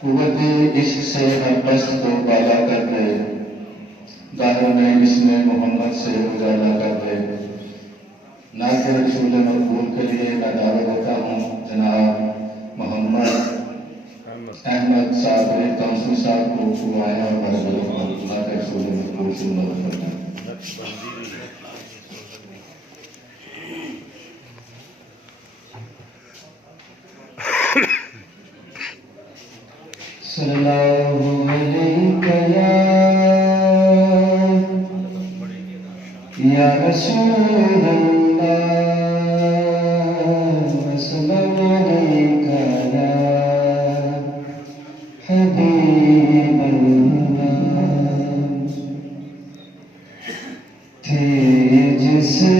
कुव्वत इश्क से हर पस्त को बाला कर दे, दारुन इसमें मोहम्मद से उजाला कर दे। नाते रसूल मकबूल के लिए मैं दावा देता हूँ जनाब मोहम्मद अहमद साबरी तौसी साहब को खुआया और नाते रसूल मकबूल से मदद करना। सल्लल्लाहु अलैहि या रसूल अल्लाह, सल्लल्लाहु अलैका या हबीब अल्लाह। थे जिसे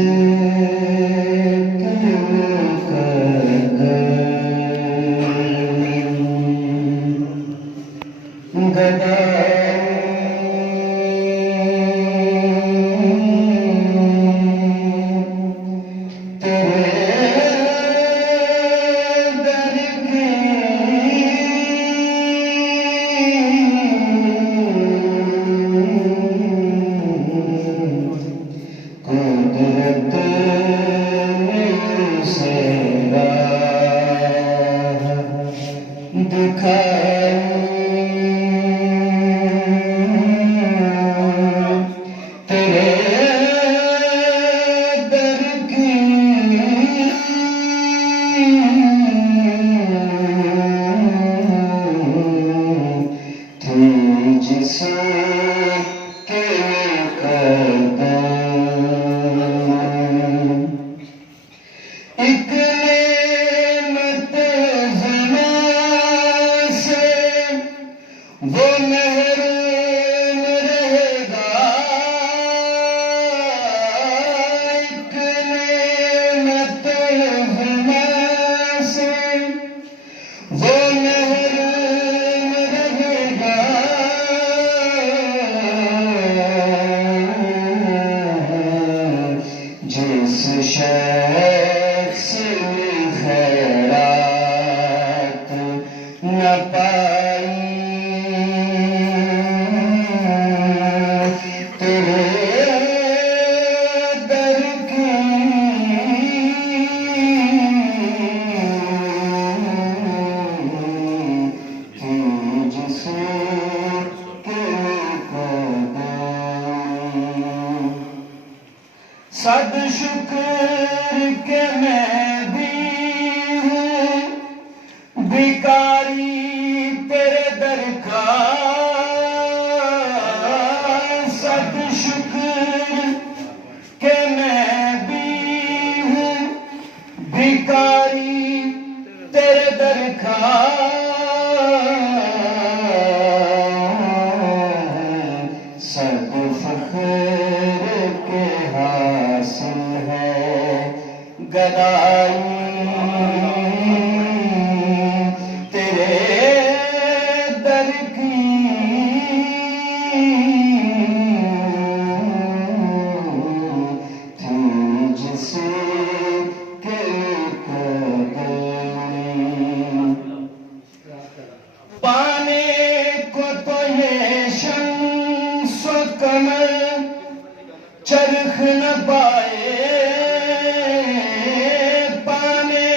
सद शुक्र के मैं भी हूँ भिखारी तेरे दर का। सद शुक्र के मैं भी हूँ भिखारी तेरे दर का। सब फख्र के हासिल है गदाई तेरे दर की। थी जिसे के पाने को तो ये शम्स कमर चरख न पाए। पाने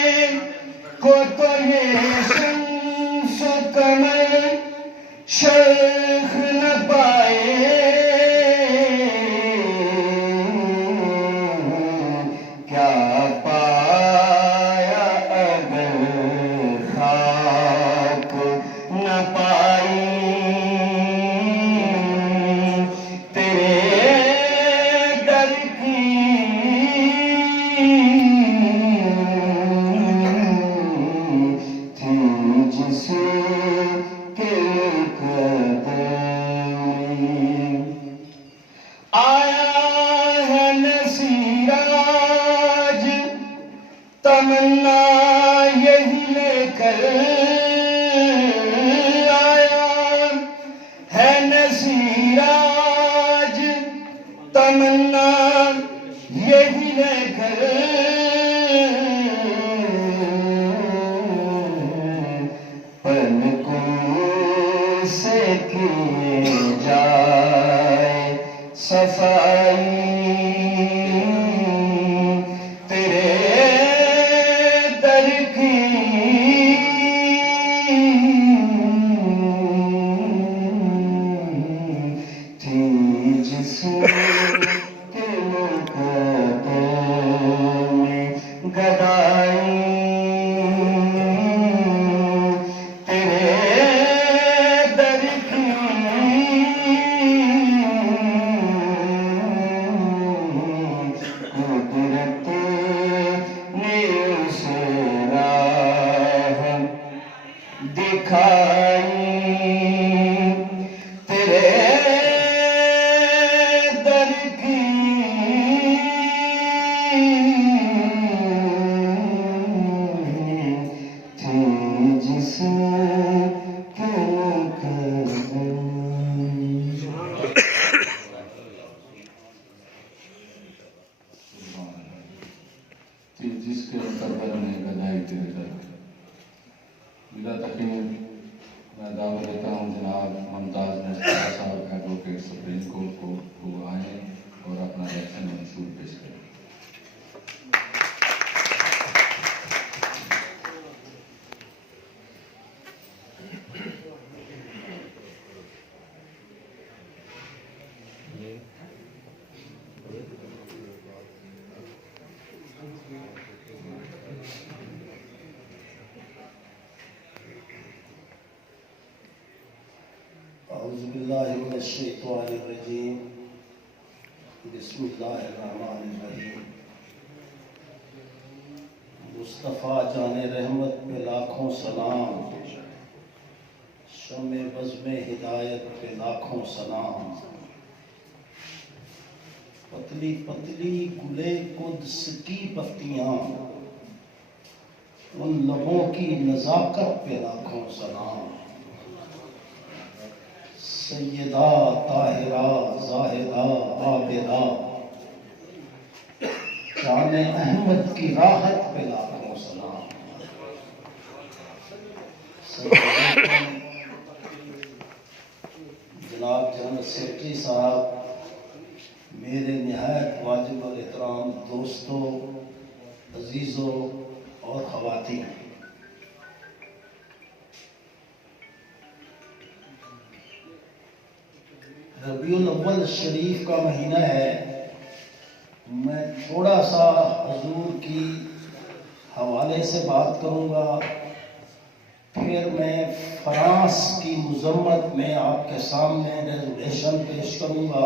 को तो ये शम्स कमर चरख न पाए। क्या पाया अगर खाक न पाई तेरे दर की। तमन्ना यही लेकर पलकों से किए जाए सफाई तेरे दर की थी जिसके मुकद्दर में गदाई तेरे दर की कुदरत ने उसे राह दिखाई तेरे दर की थी जिसके जिसके मुकद्दर में गदाई तेरे दर बिला तकीर मैं दावा देता हूँ जनाब मुमताज़ मुस्तफ़ा साहब एडवोकेट सुप्रीम कोर्ट को वो आए और अपना रिएक्शन मंशूर पेश करें। औज़ुबिल्लाहिमिनश्शैतानिर्रजीम बिस्मिल्लाहिर्रहमानिर्रहीम। मुस्तफ़ा जाने रहमत पे लाखों सलाम, शमे बज़्मे हिदायत पे लाखों सलाम। पतली पतली गुले कुद्स की पत्तियाँ, उन लबों की नज़ाकत पे लाखों सलाम। सैयदा ताहिरा ज़ाहिदा आबिदा, जाने अहमद की राहत पे लाखों सलाम। जनाब जनरल सेक्रेटरी साहब, मेरे निहायत वाजिब अल एहतराम दोस्तों, अजीज़ों और ख़वातीन, रबीउल अव्वल शरीफ का महीना है। मैं थोड़ा सा हुजूर की हवाले से बात करूँगा, फिर मैं फ्रांस की मज़म्मत में आपके सामने रेजोल्यूशन पेश करूँगा,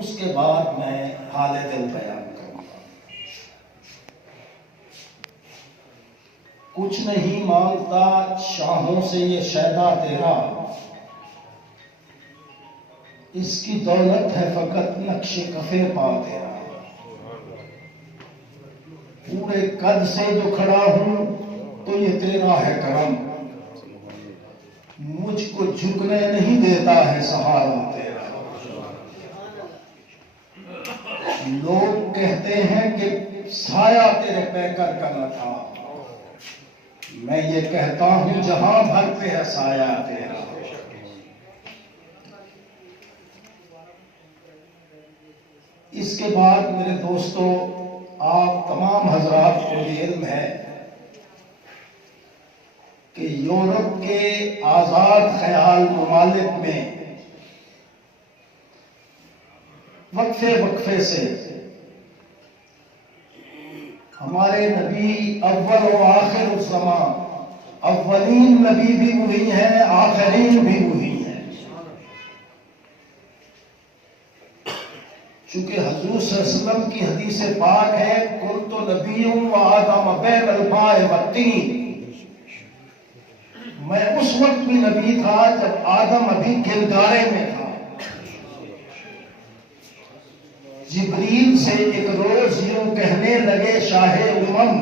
उसके बाद मैं हाले दिल बयान करूँगा। कुछ नहीं मांगता शाहों से ये शहदा तेरा, इसकी दौलत है फकत नक्शे कफे पा तेरा। पूरे कद से जो खड़ा हूं तो ये तेरा है करम, मुझको झुकने नहीं देता है सहारा तेरा। लोग कहते हैं कि साया तेरे पैकर का न था, मैं ये कहता हूं जहां भर पे है साया तेरा। इसके बाद मेरे दोस्तों, आप तमाम हजरात को ये इल्म है कि यूरोप के आजाद ख्याल ममालिक में वक्फे वक्फे से हमारे नबी अव्वल व आखिर ज़मान, अव्वलीन नबी भी वही हैं, आखिरीन भी वही हैं। चूंकि हुजूर सल्लल्लाहु अलैहि वसल्लम की हदीस पाक है, कुन्तु नबिय्युम व आदम बैनल माए वत्तीन, मैं उस वक्त भी नबी था जब आदम अभी गिरगारे में था। जिब्रील से एक रोज यूं कहने लगे शाहे उमम,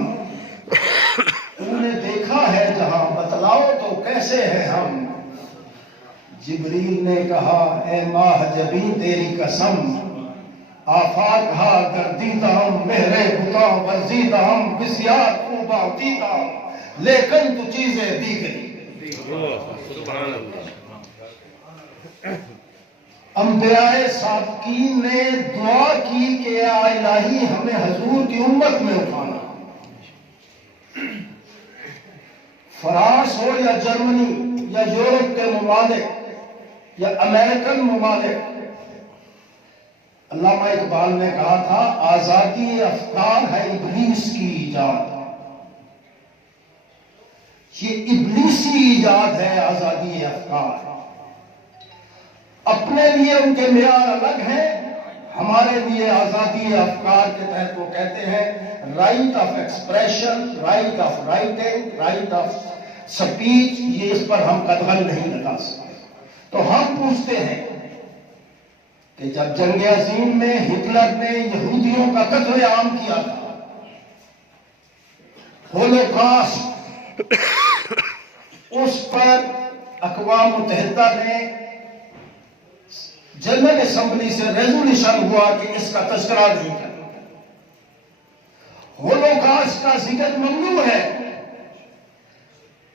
तूने देखा है जहां, बतलाओ तो कैसे है हम। जिब्रील ने कहा, ए माह जबी तेरी कसम, आफाक हा गर्दीदा हम मेहरे बुता वर्जीदा हम बिस्यार खूबा दीदा लेकिन तो चीजें दी गई। अंबियाए साबकीन ने दुआ की कि या इलाही हमें हजूर की उम्मत में उठाना। फ्रांस हो या जर्मनी या यूरोप के ममालिक या अमेरिकन ममालिक, अल्लामा इकबाल ने कहा था आजादी अफकार है इब्लीस की ईजाद। ये इब्लीसी ईजाद है आजादी अफकार। अपने लिए उनके मेयार अलग हैं, हमारे लिए आजादी अफकार के तहत वो कहते हैं right of expression, right of writing, right of speech. ये इस पर हम कदगन नहीं लगा सकते। तो हम पूछते हैं कि जब जंग अजीम में हिटलर ने यहूदियों का कत्लेआम किया था, होलोकॉस्ट, उस पर अक़वाम मुत्तहिदा ने जनरल असेंबली से रेजोल्यूशन हुआ कि इसका तज़किरा नहीं करना। होलोकॉस्ट का जिक्र ममनू है।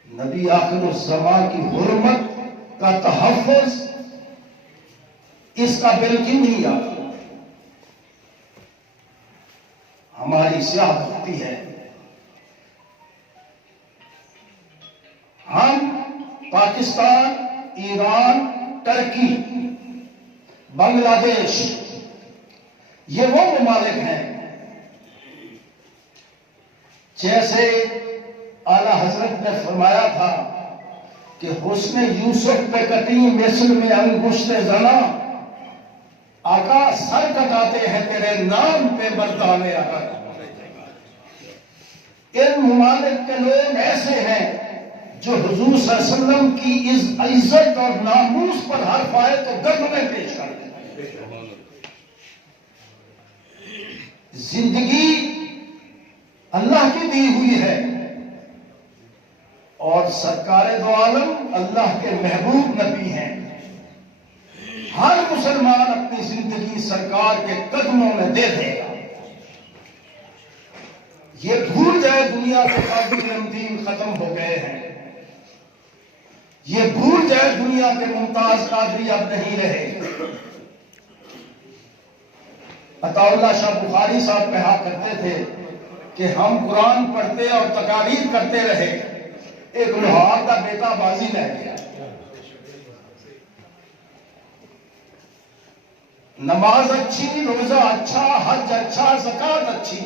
नबी आखिरुज़्ज़मा की हुर्मत का तहफ़्फ़ुज़ इसका बिल क्यों नहीं आता? हमारी सियासती है। हम पाकिस्तान, ईरान, टर्की, बांग्लादेश, ये वो ममालिक हैं जैसे आला हजरत ने फरमाया था कि हुस्न यूसुफ पे कटी मिस्र में अंगुश्ते जना, आका सर कटाते हैं तेरे नाम पे मर्दाने अगर। इन ममालिक के लोग ऐसे हैं जो हुजूर सल्लल्लाहु अलैहि वसल्लम की इज्जत और नामूस पर हर्फ आए तो गर्दनें पेश करते हैं। जिंदगी अल्लाह की दी हुई है और सरकारे दो आलम अल्लाह के महबूब नबी हैं। हर मुसलमान अपनी जिंदगी सरकार के कदमों में दे देगा। ये भूल जाए दुनिया के काबिल नमदीन खत्म हो गए हैं। ये भूल जाए दुनिया के मुमताज कादरी अब नहीं रहे। अताउल्लाह शाह बुखारी साहब कहा करते थे कि हम कुरान पढ़ते और तकारीर करते रहे, एक लोहार का बेटा बाजी रह गया। नमाज अच्छी, रोजा अच्छा, हज अच्छा, ज़कात अच्छी,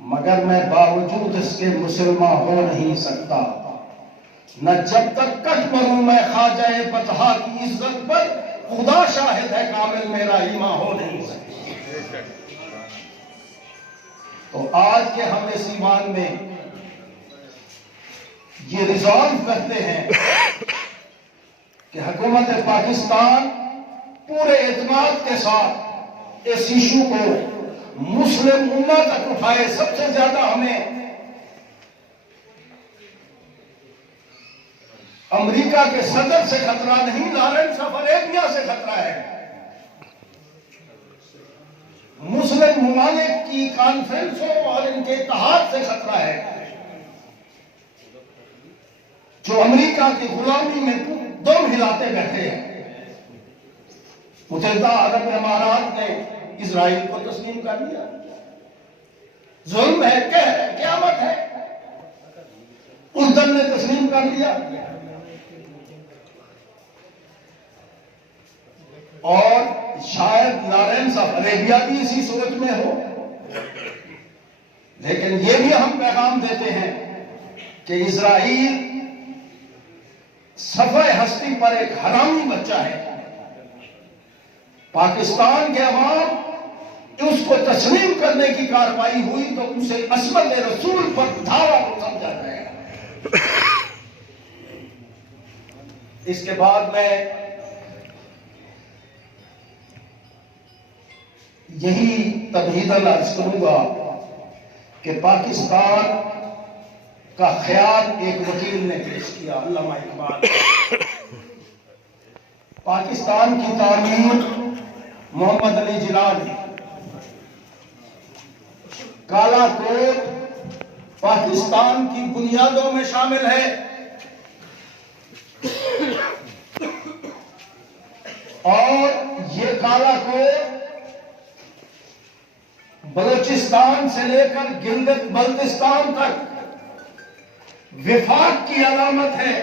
मगर मैं बावजूद इसके मुसलमान हो नहीं सकता। न जब तक कट मरूं मैं ख्वाजा बतहा की इज्जत पर, खुदा शाहिद है कामिल मेरा ईमान हो नहीं सकता। तो आज के हम इस ईमान में ये रिजॉल्व करते हैं कि हुकूमत पाकिस्तान पूरे एतमाद के साथ इस इशू को मुस्लिम उम्मा तक उठाए। सबसे ज्यादा हमें अमेरिका के सदर से खतरा नहीं, लॉरेंस ऑफ अरेबिया से खतरा है। मुस्लिम ममालिक की कॉन्फ्रेंसों और इनके इत्तेहाद से खतरा है, जो अमेरिका की गुलामी में दम हिलाते बैठे हैं। मुत्तहिदा अरब अमारात ने इजराइल को तस्लीम कर लिया। जुल्म है, कहर है, क़यामत है। उर्दन ने तस्लीम कर लिया और शायद लॉरेंस ऑफ अरेबिया भी इसी सोच में हो। लेकिन यह भी हम पैगाम देते हैं कि इजराइल सफ़े हस्ती पर एक हरामी बच्चा है। पाकिस्तान के अवाम उसको तस्लीम करने की कार्रवाई हुई तो उसे असमत रसूल पर धावा को समझा जाएगा। इसके बाद मैं यही तबहीदन अर्ज करूंगा कि पाकिस्तान का ख्याल एक वकील ने पेश किया, अल्लामा इकबाल। पाकिस्तान की तामीर मोहम्मद अली जिलानी। काला कोट पाकिस्तान की बुनियादों में शामिल है और ये काला कोट बलूचिस्तान से लेकर गिलगित बल्तिस्तान तक विफाक की अलामत है।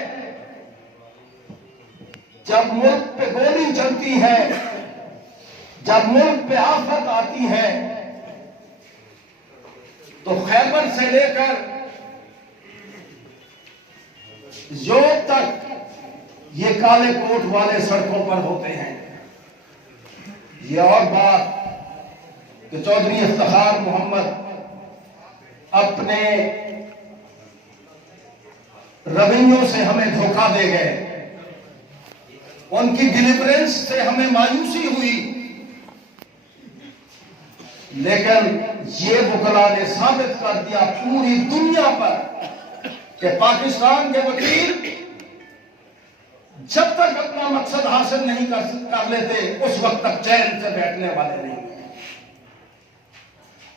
जब मुल्क पे गोली चलती है, जब मुल्क पे आफत आती है, तो खैबर से लेकर जोब तक ये काले कोट वाले सड़कों पर होते हैं। ये और बात कि चौधरी इफ्तिखार मोहम्मद अपने रवैयों से हमें धोखा दे गए, उनकी डिलीवरेंस से हमें मायूसी हुई, लेकिन ये बुकला ने साबित कर दिया पूरी दुनिया पर कि पाकिस्तान के वकील जब तक अपना मकसद हासिल नहीं कर लेते उस वक्त तक चैन से बैठने वाले नहीं।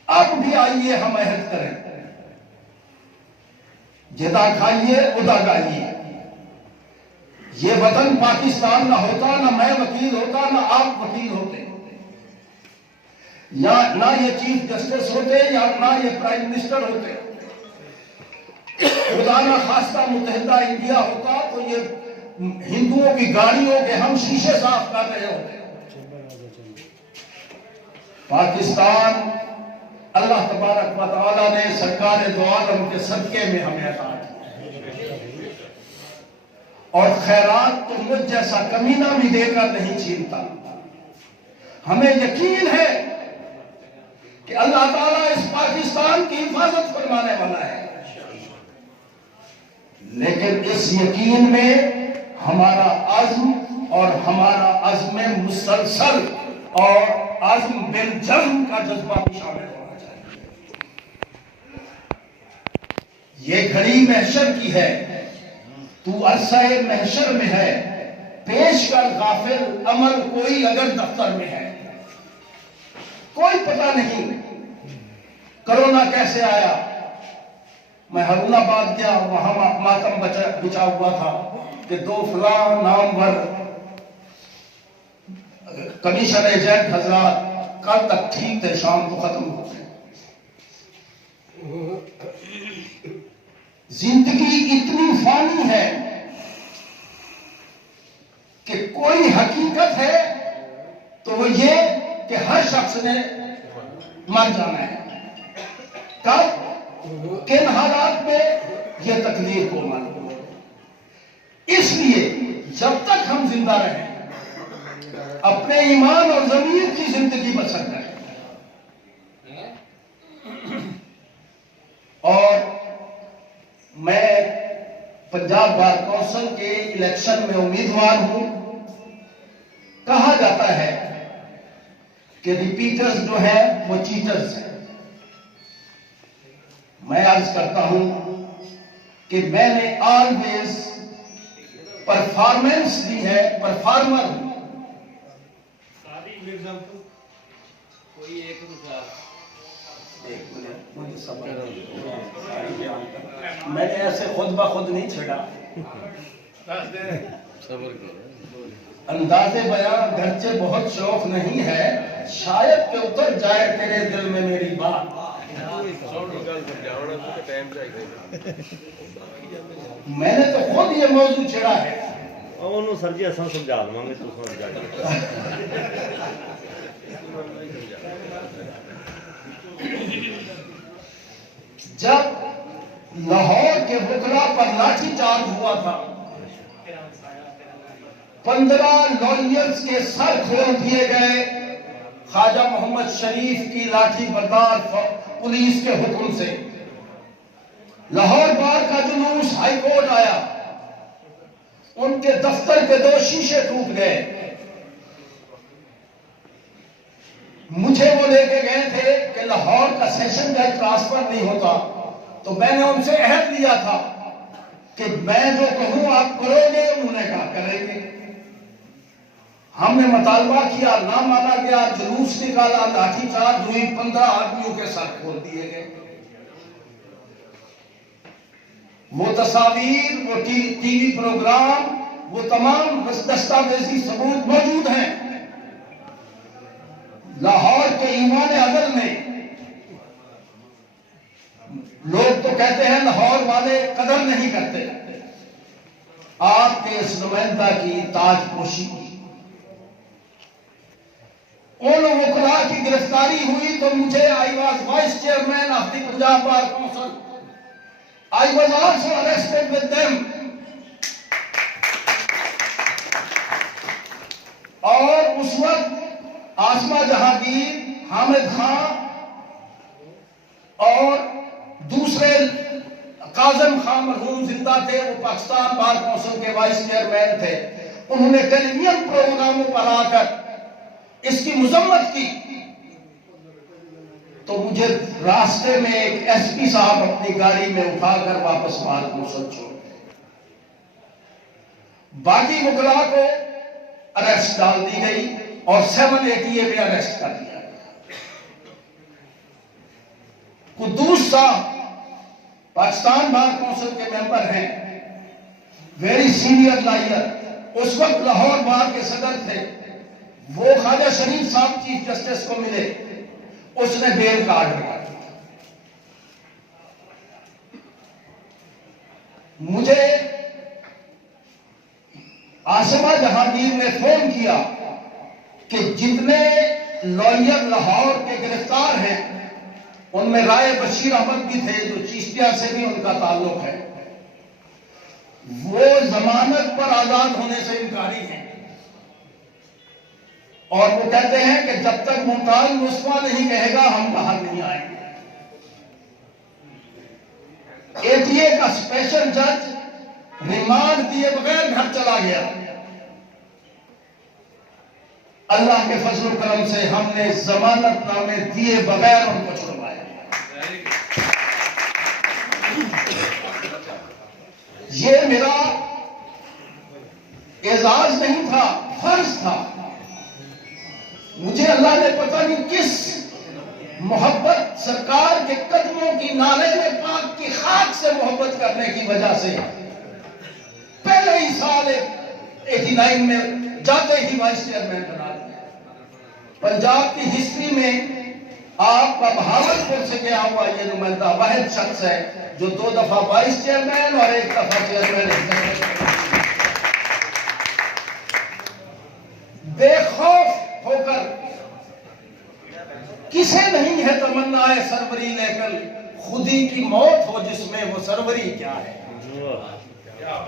अब भी आइए हम अहद करें, जिदा खाइए उदा गाइए। ये वतन पाकिस्तान ना होता, ना मैं वकील होता, ना आप वकील होते, या ना ये चीफ जस्टिस होते, या ना ये प्राइम मिनिस्टर होते, खुदा ना खास्ता मुत्तहिदा इंडिया होता तो ये हिंदुओं की गाड़ियों के हम शीशे साफ कर रहे होते। पाकिस्तान अल्लाह तबारक व तआला ने सरकार दो आलम के सदके में हमें अता किया, और खैरात तो मुझ जैसा कमीना भी देकर नहीं छीनता। हमें यकीन है कि अल्लाह ताला इस पाकिस्तान की हिफाजत फरमाने वाला है, लेकिन इस यकीन में हमारा अज़्म और हमारा अज़्म मुसलसल और अज़्म बिल जज़्म का जज्बा भी शामिल होना चाहिए। ये घड़ी महशर की है, तू अरसाए महशर में है, पेश कर गाफिल अमल कोई अगर दफ्तर में है। कोई पता नहीं कोरोना कैसे आया। मैं हरुणाबाद गया, वहां मातम बिछा हुआ था कि 2 फलां नामवर कमीशन एजेंट हजरात कल तक ठीक थे, शाम को खत्म हो गए। जिंदगी इतनी फानी है कि कोई हकीकत है तो वो ये कि हर शख्स ने मर जाना है। कब, किन हालात में, यह तकदीर को मालूम है। इसलिए जब तक हम जिंदा रहें अपने ईमान और ज़मीर की जिंदगी बसर करें। और मैं पंजाब बार कौंसिल के इलेक्शन में उम्मीदवार हूं। कहा जाता है कि रिपीटर्स जो है वो चीटर्स हैं। मैं अर्ज करता हूं कि मैंने ऑलवेज परफॉर्मेंस दी है, परफॉर्मर हूं। मैंने ऐसे खुद ब खुद नहीं छेड़ा। अंदाज़े बयां घरचे बहुत शौक नहीं है, शायद के उतर जाए तेरे दिल में मेरी बात। मैंने तो खुद ये मौजू छेड़ा है। सर जी असा समझा देवांगे, तू समझ जा। जब लाहौर के बुकला पर लाठीचार्ज हुआ था, 15 लॉयर्स के सर खोल दिए गए ख्वाजा मोहम्मद शरीफ की लाठी बर्दार पुलिस के हुक्म से। लाहौर बार का जुलूस हाईकोर्ट आया, उनके दफ्तर के 2 शीशे टूट गए। मुझे वो लेके गए थे कि लाहौर का सेशन जज ट्रांसफर नहीं होता, तो मैंने उनसे अहद लिया था कि मैं जो कहूं आप करोगे, उन्होंने कहा करेंगे। हमने मुतालबा किया, ना माना गया, जुलूस निकाला, लाठीचार्ज हुई, 15 आदमियों के सर खोल दिए गए। वो तस्वीर, वो टीवी प्रोग्राम, वो तमाम दस्तावेजी सबूत मौजूद हैं। लाहौर के ईमान अदल में लोग तो कहते हैं लाहौर वाले कदर नहीं करते, आपके इस नुमाइंदा की ताजपोशी की। उन वकला की गिरफ्तारी हुई तो मुझे, I was vice chairman of the Punjab bar council, I was also arrested with them. और उस वक्त आसमा जहांगीर, हामिद खान और दूसरे काजम खान मरहूम जिंदा थे, वो पाकिस्तान बार काउंसिल के वाइस चेयरमैन थे। उन्होंने टेलीविजन प्रोग्रामों पर आकर इसकी मुजम्मत की। तो मुझे रास्ते में एक एसपी साहब अपनी गाड़ी में उठाकर वापस बार काउंसिल छोड़ गए। बाकी मुकला को अरेस्ट डाल दी गई और 780 में अरेस्ट कर दिया गया। कुद्दूस साहब पाकिस्तान बार काउंसिल के मेंबर हैं, वेरी सीनियर लॉयर, उस वक्त लाहौर बार के सदर थे। वो ख्वाजा शरीफ साहब चीफ जस्टिस को मिले, उसने बेल का ऑर्डर कर दिया। मुझे आसमा जहांगीर ने फोन किया कि जितने लॉयर लाहौर के गिरफ्तार हैं उनमें राय बशीर अहमद भी थे, जो चिश्तिया से भी उनका ताल्लुक है, वो जमानत पर आजाद होने से इनकारी हैं। और वो कहते हैं कि जब तक मुमताज मुस्तफा नहीं कहेगा हम बाहर नहीं आएंगे। एटीए का स्पेशल जज रिमांड दिए बगैर घर चला गया। अल्लाह के फजल करम से हमने जमानतनामे दिए बगैर उनको छुड़वाया। ये मेरा एजाज नहीं था, फर्ज था। मुझे अल्लाह ने पता नहीं किस मोहब्बत, सरकार के कदमों की, नाले में पाक की खाक से मोहब्बत करने की वजह से पहले ही साल 89 में जाते ही वाइस चेयरमैन बना दिया। पंजाब की हिस्ट्री में आपका बहावलपुर से गया हुआ ये नुमाइंदा वाहिद शख्स है जो 2 दफा वाइस चेयरमैन और 1 दफा चेयरमैन। बेखौफ होकर, किसे नहीं है तमन्ना है सरवरी, लेकिन खुदी की मौत हो जिसमें वो सरवरी क्या है।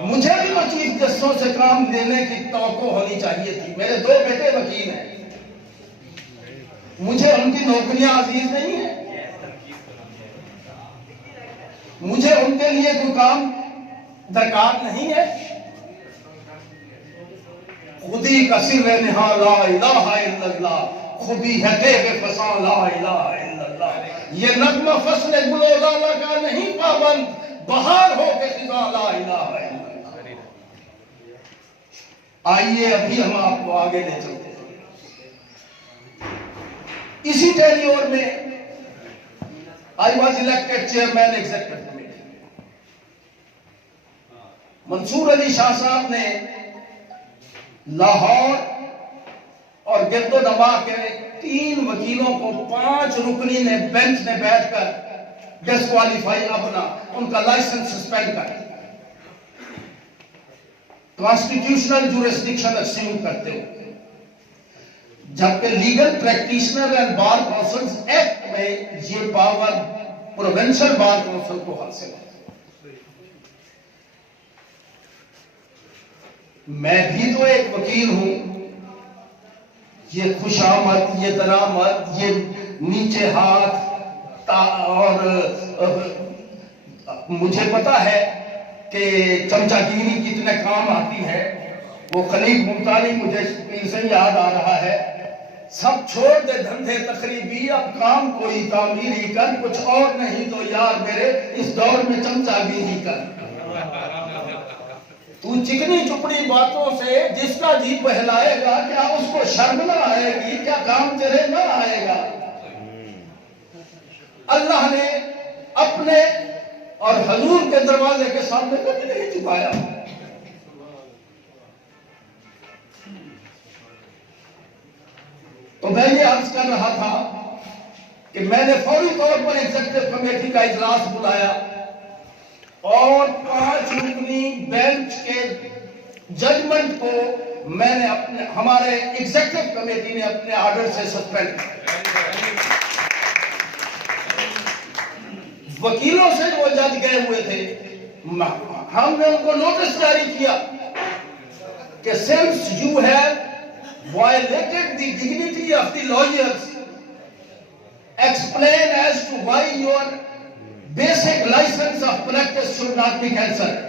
मुझे भी वो चीफ जस्टिसों से काम लेने की तवक्को होनी चाहिए थी। मेरे 2 बेटे वकील हैं, मुझे उनकी नौकरियां अजीज नहीं है, मुझे उनके लिए कोई काम दरकार नहीं है। खुदी का सिर निहा ला इलाहा इल्लल्लाह, खुदी है के फसा ला इलाहा इल्लल्लाह। ये नगमा फसले गुलो लाला का नहीं पाबंद, बहार हो के खिजा ला इलाहा इल्लल्लाह। आइए अभी हम आपको आगे ले चलते हैं। इसी टेन्योर में I was elected chairman executive committee. Mansoor Ali Shah साहब ने लाहौर और गिरदोनवा के 3 वकीलों को 5 रुकनी ने बेंच में बैठकर डिस्क्वालीफाई, अपना उनका लाइसेंस सस्पेंड कर दिया, कॉन्स्टिट्यूशनल जुरिस्डिक्शन अस्यूम करते हुए। जबकि legal practitioner and bar councils act में ये पावर प्रोविंशियल बार काउंसिल को हासिल है। मैं भी तो एक वकील हूं। ये खुशामद, ये दरामद, ये नीचे हाथ और मुझे पता है कि चमचागिरी कितने काम आती है। वो खलीफ मुल्तानी मुझे से याद आ रहा है, सब छोड़ दे धंधे तकरीबी, अब काम कोई तामीरी कर, कुछ और नहीं तो यार मेरे इस दौर में चमचागिरी कर। तू चिकनी चुपड़ी बातों से जिसका जी बहलाएगा, क्या उसको शर्म ना आएगी? क्या काम तेरे ना आएगा? अल्लाह ने अपने और हजूर के दरवाजे के सामने कभी नहीं झुकाया। तो मैं ये अर्ज कर रहा था कि मैंने फौरी तौर पर एग्जीक्यूटिव कमेटी का इजलास बुलाया और 5 रुकनी बेंच के जजमेंट को मैंने अपने हमारे एग्जीक्यूटिव कमेटी ने अपने ऑर्डर से सस्पेंड किया। वकीलों से वो जज गए हुए थे, हमने उनको नोटिस जारी किया कि since you have violated the dignity of the lawyers, explain as to why your basic license of practice should not be cancelled।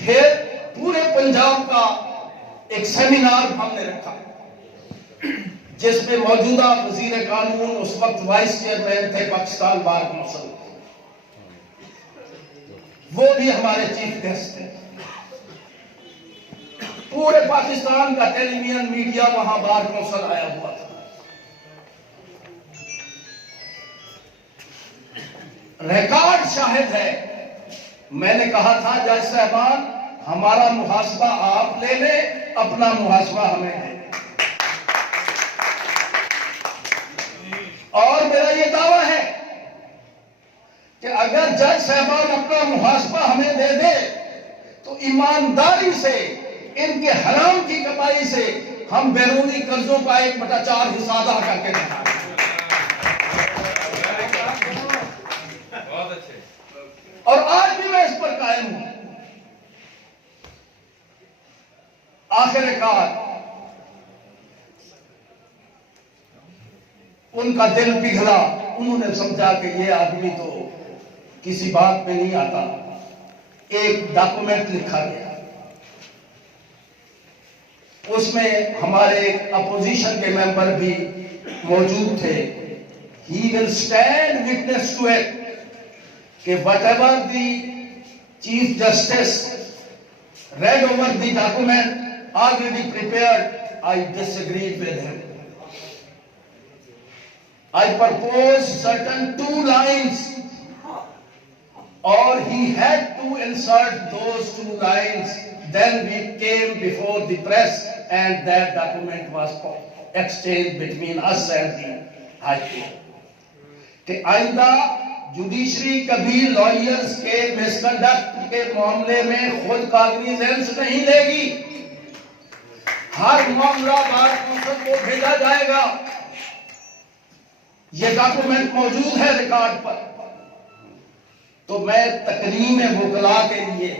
फिर पूरे पंजाब का एक सेमिनार हमने रखा जिसमें मौजूदा वजीर कानून, उस वक्त वाइस चेयरमैन थे पाकिस्तान बार काउंसिल, वो भी हमारे चीफ गेस्ट थे। पूरे पाकिस्तान का टेलीविजन मीडिया वहां बार काउंसिल आया हुआ था। रिकॉर्ड शाहिद है, मैंने कहा था जज साहबान हमारा मुहासबा आप ले ले, अपना मुहासबा हमें दे। और मेरा ये दावा है कि अगर जज साहबान अपना मुहासबा हमें दे दे तो ईमानदारी से इनके हराम की कमाई से हम बैरूनी कर्जों का 1/4 हिस्सा अदा करके दिखाएंगे। और आज भी मैं इस पर कायम हूं। आखिरकार उनका दिल पिघला, उन्होंने समझा कि ये आदमी तो किसी बात में नहीं आता। एक डॉक्यूमेंट लिखा गया, उसमें हमारे अपोजिशन के मेंबर भी मौजूद थे। He will stand witness to it कि whatever the Chief Justice read over the document already prepared, I disagreed with him. I proposed certain 2 lines, or he had to insert those 2 lines. Then we came before the press, and that document was exchanged between us and the High Court। कि आइंदा judiciary कभी lawyers के misconduct के मामले में खुद cognizance नहीं लेगी। हर मामला बार काउंसिल को भेजा जाएगा। यह डॉक्यूमेंट मौजूद है रिकॉर्ड पर। तो मैं तकरीम वकला के लिए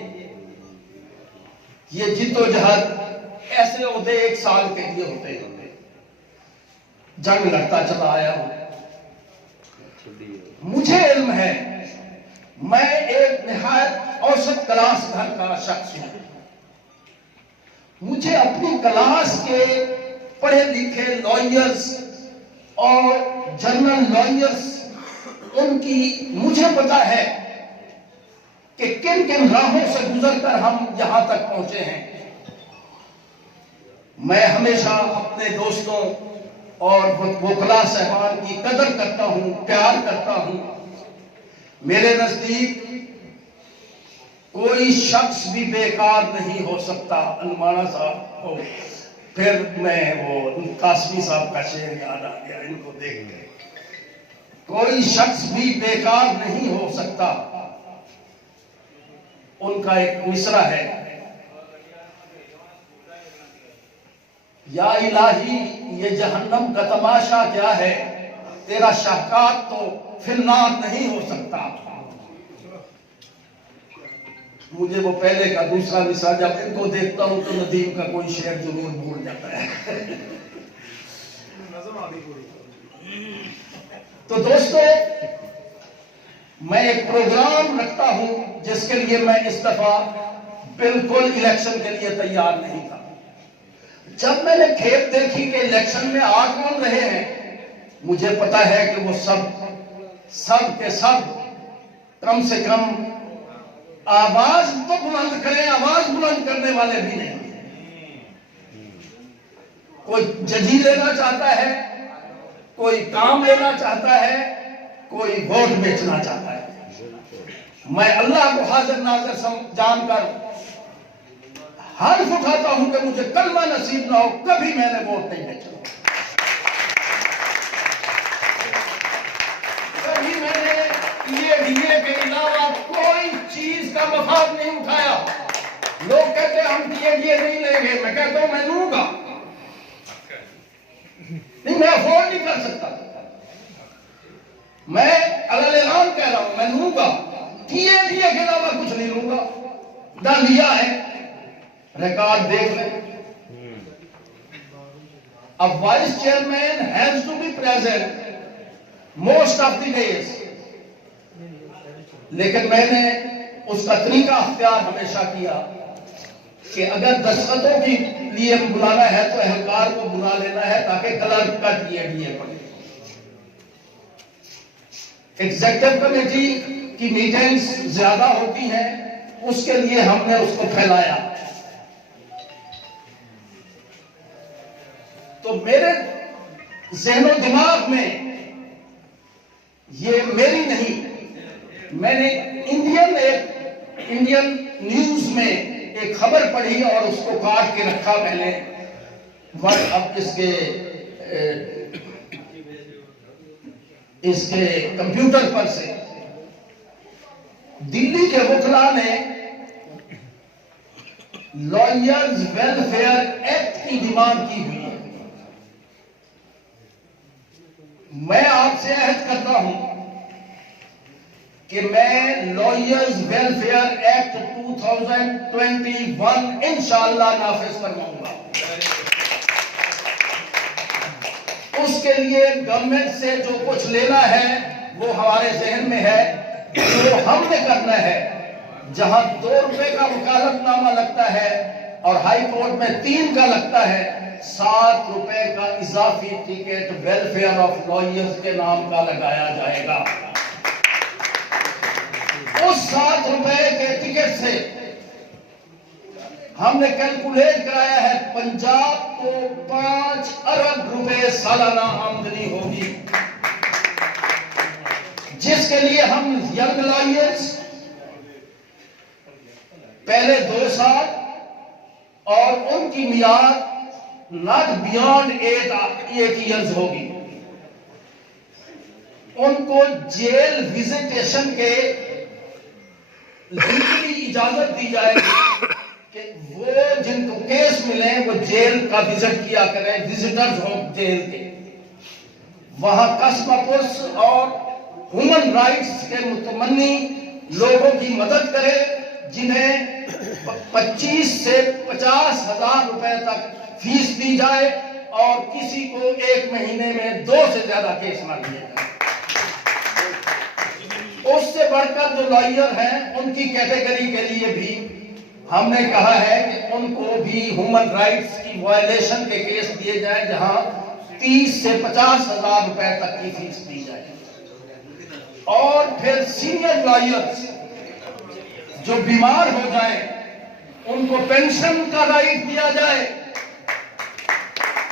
ये जिद्दोजहद, ऐसे ओहदे 1 साल के लिए होते होते जंग लड़ता चला आया हूं। मुझे इल्म है, मैं एक निहायत औसत क्लास घर का शख्स हूं। मुझे अपनी क्लास के पढ़े लिखे लॉयर्स और जनरल लॉयर्स, उनकी मुझे पता है कि किन किन राहों से गुजरकर हम यहां तक पहुंचे हैं। मैं हमेशा अपने दोस्तों और वकला साहबान की कदर करता हूं, प्यार करता हूं। मेरे नजदीक कोई शख्स भी बेकार नहीं हो सकता। अनुमाना साहब को फिर मैं वो कासमी साहब का शेर याद आ गया इनको देख के। कोई शख्स भी बेकार नहीं हो सकता। उनका एक मिसरा है, या इलाही ये जहन्नम का तमाशा क्या है, तेरा शाहकार तो फिन्नार नहीं हो सकता। मुझे वो पहले का दूसरा मिसरा जब इनको देखता हूं तो नदीम का कोई शेर जरूर भूल जाता है। तो दोस्तों, मैं एक प्रोग्राम रखता हूं जिसके लिए मैं इस दफा बिल्कुल इलेक्शन के लिए तैयार नहीं था। जब मैंने खेप देखी कि इलेक्शन में 8 बन रहे हैं, मुझे पता है कि वो सब के सब कम से कम आवाज तो बुलंद करें, आवाज बुलंद करने वाले भी नहीं। कोई जजी लेना चाहता है, कोई काम लेना चाहता है, कोई वोट बेचना चाहता है। मैं अल्लाह को हाजिर नाज़िर जानकर हल्फ उठाता हूं कि मुझे कलमा नसीब ना हो, कभी मैंने वोट नहीं बेचा, कभी मैंने ये के अलावा कोई चीज का मफाद नहीं उठाया। लोग कहते हैं हम ये नहीं लेंगे, मैं कहता हूं मैं लूंगा, नहीं मैं अफोर्ड नहीं कर सकता, मैं अलग ऐलान कह रहा हूं मैं लूंगा, किए के अलावा कुछ नहीं लूंगा। ना लिया है, रिकॉर्ड देख लें। अब vice chairman has to be present most of the days, लेकिन मैंने उसका तरीका अख्तियार हमेशा किया कि अगर दस्तखतों के लिए बुलाना है तो अहलकार को बुला लेना है ताकि क्लर्क का DA पड़े। एग्जीक्यूटिव कमेटी की मीटिंग्स ज्यादा होती हैं, उसके लिए हमने उसको फैलाया। तो मेरे ज़हनो दिमाग में ये मेरी नहीं, मैंने इंडियन न्यूज में एक खबर पढ़ी और उसको काट के रखा मैंने। अब इसके कंप्यूटर पर से दिल्ली के वकला ने लॉयर्स वेलफेयर एक्ट की डिमांड की हुई है। मैं आपसे अहद करता हूं कि मैं लॉयर्स वेलफेयर एक्ट 2021 इंशाअल्लाह नाफिज करवाऊंगा। उसके लिए गवर्नमेंट से जो कुछ लेना है वो हमारे जहन में है, जो हमने करना है। जहां 2 रुपए का वकालतनामा लगता है और हाई कोर्ट में 3 का लगता है, 7 रुपए का इजाफी टिकट वेलफेयर ऑफ लॉयर्स के नाम का लगाया जाएगा। उस 7 रुपए के टिकट से हमने कैलकुलेट कराया है पंजाब को 5 अरब रुपए सालाना आमदनी होगी, जिसके लिए हम यंग लॉयर्स पहले 2 साल और उनकी मियाद नॉट बियॉन्ड 8 इयर्स होगी, उनको जेल विजिटेशन के लीगली इजाजत दी जाएगी कि वो जिनको केस मिले वो जेल का विजिट किया करें, विजिटर्स हो जेल के, वहां कस्टम पुलिस और ह्यूमन राइट्स के मुतमन्नी लोगों की मदद करे, जिन्हें 25 से 50 हजार रुपए तक फीस दी जाए और किसी को 1 महीने में 2 से ज्यादा केस ना लिए जाए। उससे बढ़कर जो लॉयर हैं उनकी कैटेगरी के लिए भी हमने कहा है कि उनको भी ह्यूमन राइट्स की वायलेशन के केस दिए जाए, जहां 30 से 50 हजार रुपए तक की फीस दी जाए। और फिर सीनियर लॉयर्स जो बीमार हो जाए उनको पेंशन का राइट दिया जाए।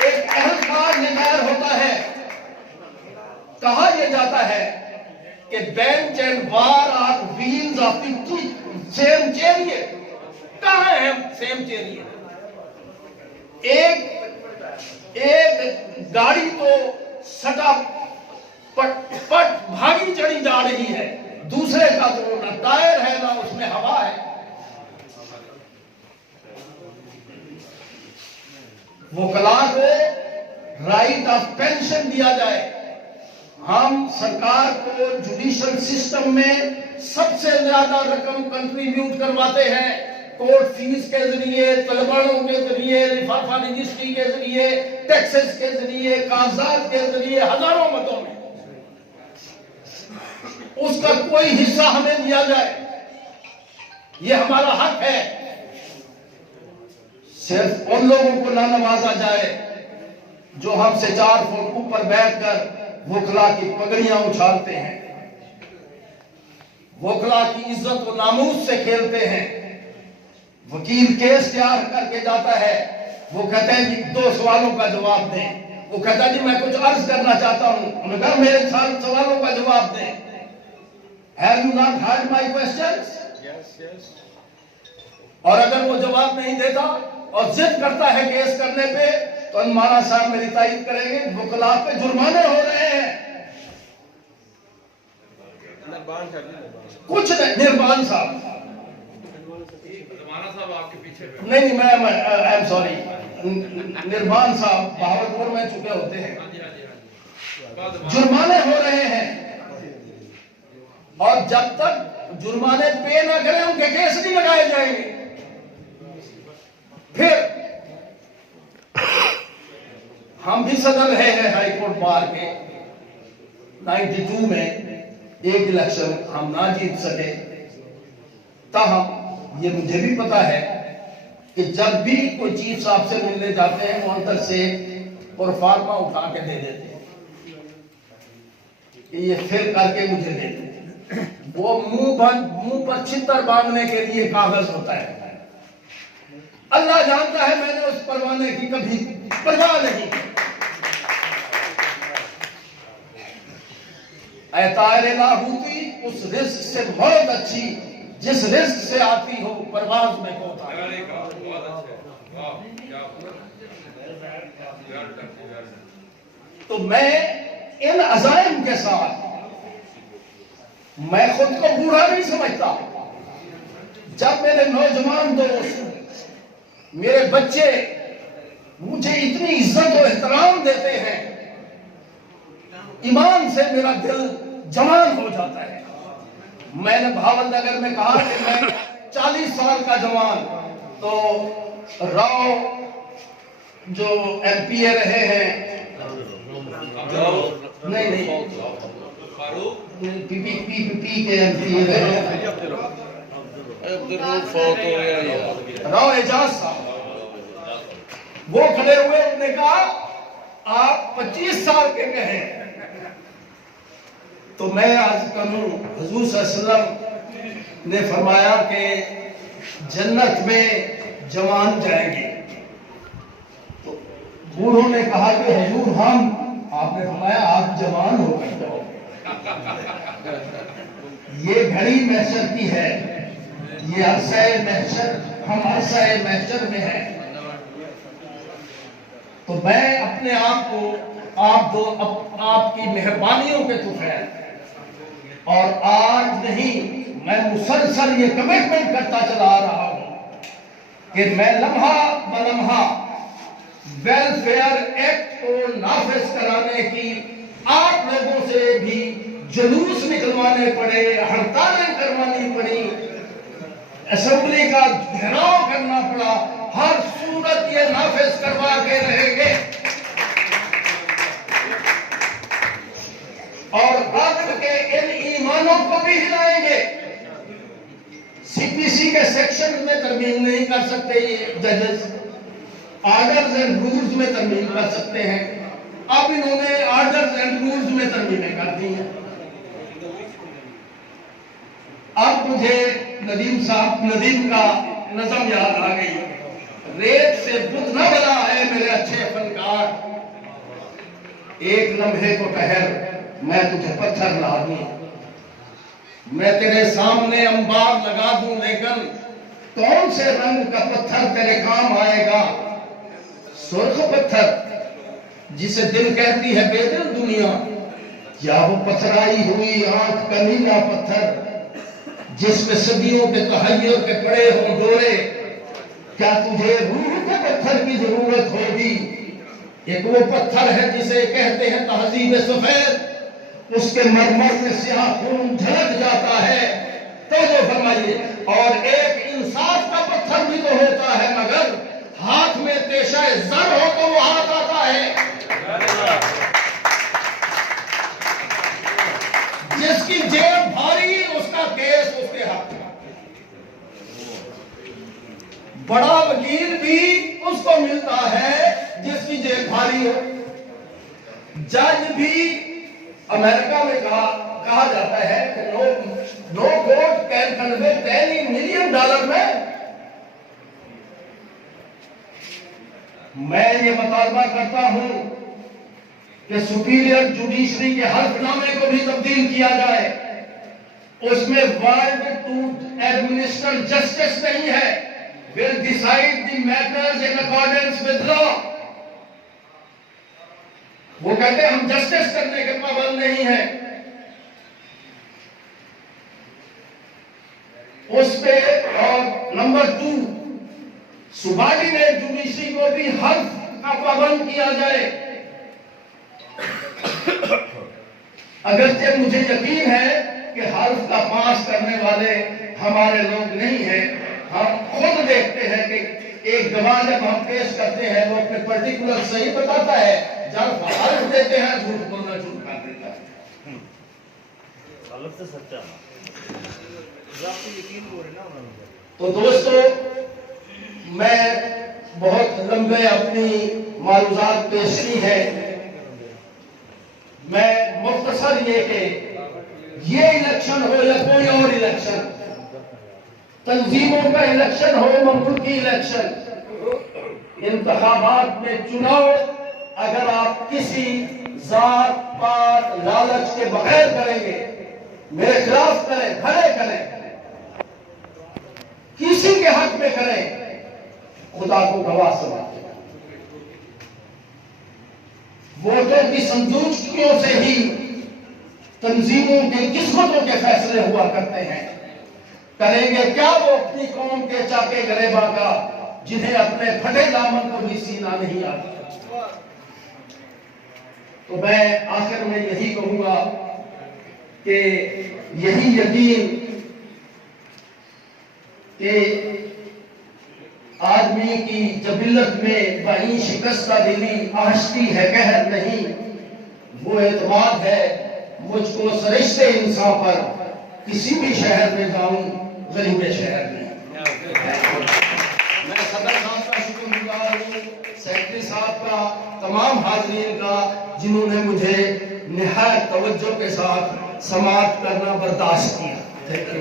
एक अहलकार निकाय होता है, कहा यह जाता है कि bench and bar are wheels of the same chariot. कहां है सेम चैरियट? एक गाड़ी तो सटा पट भागी चढ़ी जा रही है, दूसरे का तो ना टायर है ना उसमें हवा है। वकला को राइट ऑफ पेंशन दिया जाए। हम सरकार को जुडिशियल सिस्टम में सबसे ज्यादा रकम कंट्रीब्यूट करवाते हैं, कोर्ट फीस के जरिए, तलबानों के जरिए, लिफाफा रजिस्ट्री के जरिए, टैक्सेस के जरिए, कागजात के जरिए, हजारों मतों में उसका कोई हिस्सा हमें दिया जाए, यह हमारा हक है। सिर्फ उन लोगों को ना नवाजा जाए जो हमसे 4 फुट ऊपर बैठकर वकला की पगड़ियां उछालते हैं। वकला की इज्जत और नामूस से खेलते हैं। वकील केस तैयार करके जाता है, वो कहते हैं जी 2 सवालों का जवाब दें। वो कहता है जी मैं कुछ अर्ज करना चाहता हूं। उन्होंने कहा मेरे सवालों का जवाब दें। Have you not heard my questions? और अगर वो जवाब नहीं देता और जिद करता है केस करने पे, तो अनमाना साहब मेरी तारीफ करेंगे, वकला पे जुर्माने हो रहे हैं। कुछ नहीं, निर्बान साहब आपके पीछे नहीं, मैं आई एम सॉरी, निर्बान साहब बहावलपुर में चुके होते हैं। जुर्माने हो रहे हैं और जब तक जुर्माने पे ना करें उनके केस नहीं लगाए जाएंगे। फिर हम भी सदर रहे हैं हाई कोर्ट बार के। 92 में एक इलेक्शन हम ना जीत सके, तब ये मुझे भी पता है कि जब भी कोई चीफ साहब से मिलने जाते हैं वो अंदर से और फार्मा उठा के दे देते हैं कि ये फिल करके मुझे दे दे। वो मुंह पर छितर बांधने के लिए कागज होता है। अल्लाह जानता है मैंने उस परवाने की कभी परवाह नहीं की। ऐतारे लाहूती उस रिस्क से बहुत अच्छी जिस रिस्क से आती हो परवाज में कोता। तो मैं इन अज़ाइम के साथ, मैं खुद को बूढ़ा नहीं समझता। जब मेरे नौजवान दोस्त, मेरे बच्चे मुझे इतनी इज्जत और एहतराम देते हैं, ईमान से मेरा दिल जवान हो जाता है। मैंने भावनगर में कहा कि मैं 40 साल का जवान, तो राव जो एमपीए रहे हैं, नहीं पीपीपी के एमपीए रहे हैं, राव एजाज साहब, वो खड़े हुए, उन्होंने कहा आप 25 साल के हैं। तो मैं आज कहूं हुजूर सल्लल्लाहु अलैहि वसल्लम ने फरमाया कि जन्नत में जवान जाएंगे। तो बूढ़ों ने कहा कि हुजूर हम, आपने फरमाया आप जवान हो गए। ये घड़ी महशर की है, ये अरसाए महशर, हम अरसाए महशर में हैं। तो मैं अपने आप को आपकी मेहरबानियों के तुफैल, और आज नहीं, मैं मुसलसल ये कमिटमेंट करता चला आ रहा हूं कि मैं लम्हा ब लम्हा वेलफेयर एक्ट को नाफिज कराने की आप लोगों से भी जुलूस निकलवाने पड़े, हड़तालें करवानी पड़ी, असेंबली का घेराव करना पड़ा, हर सूरत ये नाफिज करवा के रहेंगे। और आखिर के इन ईमानों को भी हिलाएंगे। सीपीसी के सेक्शन में तरमीम नहीं कर सकते ये जजेस, ऑर्डर्स एंड रूल्स में तरमीम कर सकते हैं। अब इन्होंने ऑर्डर्स एंड रूल्स में तरमीमें कर दी हैं। अब मुझे नदीम का नज़म याद आ गई, रेत से बुत न बना है मेरे अच्छे फनकार, एक लम्हे को ठहर मैं तुझे पत्थर ला दूं, मैं तेरे सामने अंबार लगा दूं, लेकिन कौन से रंग का पत्थर तेरे काम आएगा? सुर्ख पत्थर जिसे दिल कहती है बेदिल दुनिया, या वो पथराई हुई आंख का नीला पत्थर जिसमें सदियों के तहय्युर के पड़े हों डोरे? क्या तुझे रूह के पत्थर की जरूरत होगी? एक वो पत्थर है जिसे कहते हैं तहजीब सफेद, उसके मरमर में स्याह खून झलक जाता है। तो जो फरमाइए, और एक इंसाफ का पत्थर भी तो होता है, मगर हाथ में पेशा जर हो तो वो हाथ आता है। जिसकी जेब भारी उसका केस उसके हाथ में। बड़ा वकील भी उसको मिलता है जिसकी जेब भारी हो। जज भी अमेरिका में कहा कहा जाता है कि no court can convict any $1 में। मैं ये मुतालबा करता हूं कि सुपीरियर जुडिशरी के हल्फनामे को भी तब्दील किया जाए, उसमें वर्ड टू एडमिनिस्टर जस्टिस नहीं है, will decide the matters in accordance with law. वो कहते हैं हम जस्टिस करने के पाबंद नहीं है, उस पे। और नंबर 2, सुबार्डिनेट जुडिशरी को भी हल्फ का पाबंद किया जाए। अगरचे मुझे यकीन है कि हल्फ का पास करने वाले हमारे लोग नहीं हैं, हम खुद देखते हैं कि एक गवाह जब हम पेश करते हैं वो अपने पर्टिकुलर सही बताता है, जब हल्फ देते हैं झूठ बोलना शुरू कर देता है। अलग से सच्चा आपको यकीन हो रहा है ना। तो दोस्तों, मैं बहुत लंबे अपनी मालूमात पेश की है, मैं मुख्तसर ये कि ये इलेक्शन हो या कोई और इलेक्शन, तंजीमों का इलेक्शन हो, ममलूकी इलेक्शन, इंतखाबात में चुनाव अगर आप किसी जात पात लालच के बगैर करेंगे, मेरे खिलाफ करें, भले करें, किसी के हक में करें, खुदा को गवाह समझते हैं। वोटों की संतुष्टियों से ही तंजीमों की किस्मतों के फैसले हुआ करते हैं। करेंगे क्या वो अपनी कौम के चाके गरेबा का, जिन्हें अपने फटे दामन को भी सीना नहीं आता। तो मैं आखिर में यही कहूंगा कि यही यकीन कि आदमी की जबिलत में वही शिकस्ता दिली आशती है, कहर नहीं, वो एतमाद है मुझको सरिश्ते इंसान पर, किसी भी शहर में जाऊं गरीब शहर में। मैं सदर साहब का शुक्रगुजार हूँ, सेक्रेटरी साहब का, तमाम हाजरीन का, जिन्होंने मुझे निहायत तवज्जो के साथ समाअत करना बर्दाश्त किया। Thank you.